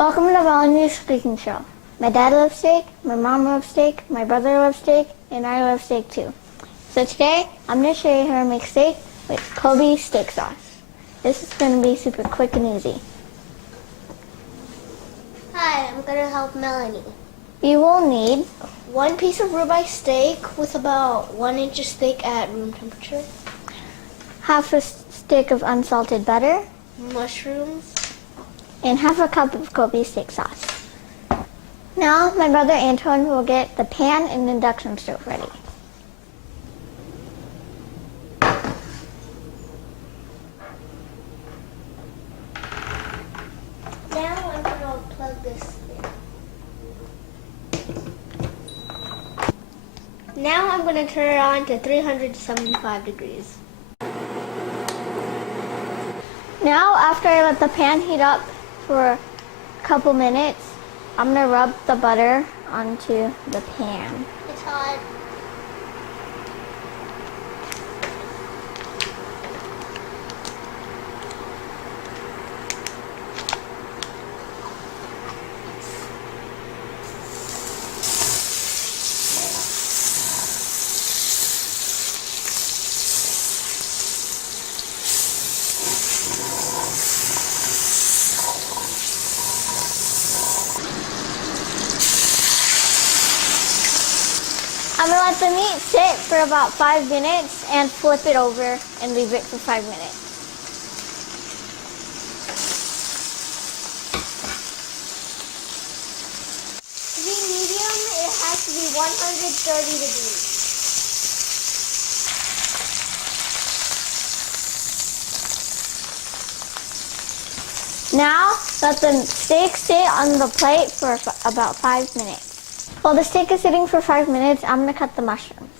Welcome to Melanie's cooking show. My dad loves steak, my mom loves steak, my brother loves steak, and I love steak too. So today, I'm going to show you how to make steak with Kobe steak sauce. This is going to be super quick and easy. Hi, I'm going to help Melanie. You will need 1 piece of ribeye steak with about 1 inch of steak at room temperature. half a stick of unsalted butter, Mushrooms. and half a cup of Kobe steak sauce. Now, my brother Antoine will get the pan and induction stove ready. Now I'm going to plug this in. Now I'm going to turn it on to 375 degrees. Now, after I let the pan heat up for a couple minutes, I'm going to rub the butter onto the pan. It's hot. I'm going to let the meat sit for about 5 minutes and flip it over and leave it for 5 minutes. To be medium, it has to be 130 degrees. Now, let the steak sit on the plate for about 5 minutes. While the steak is sitting for 5 minutes, I'm going to cut the mushrooms.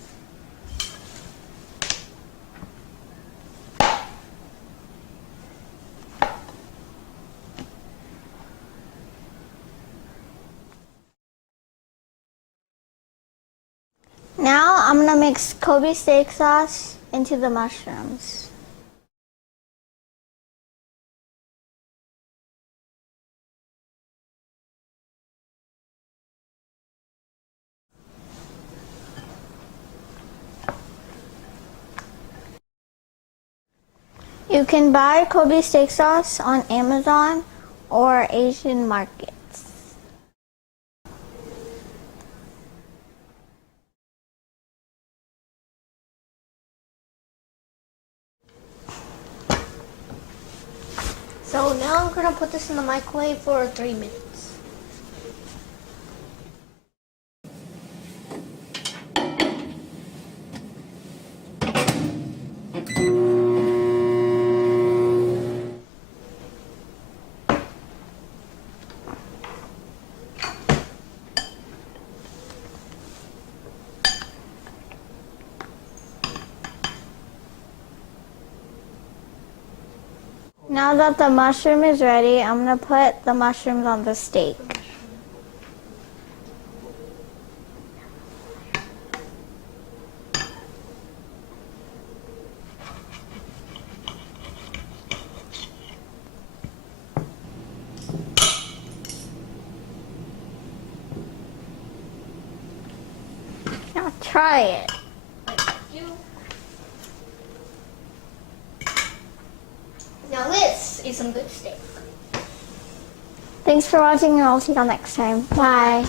Now, I'm going to mix Kobe steak sauce into the mushrooms. You can buy Kobe steak sauce on Amazon or Asian markets. So now I'm going to put this in the microwave for 3 minutes. Now that the mushroom is ready, I'm going to put the mushrooms on the steak. Now try it. Now this is some good steak. Thanks for watching, and I'll see y'all next time. Bye.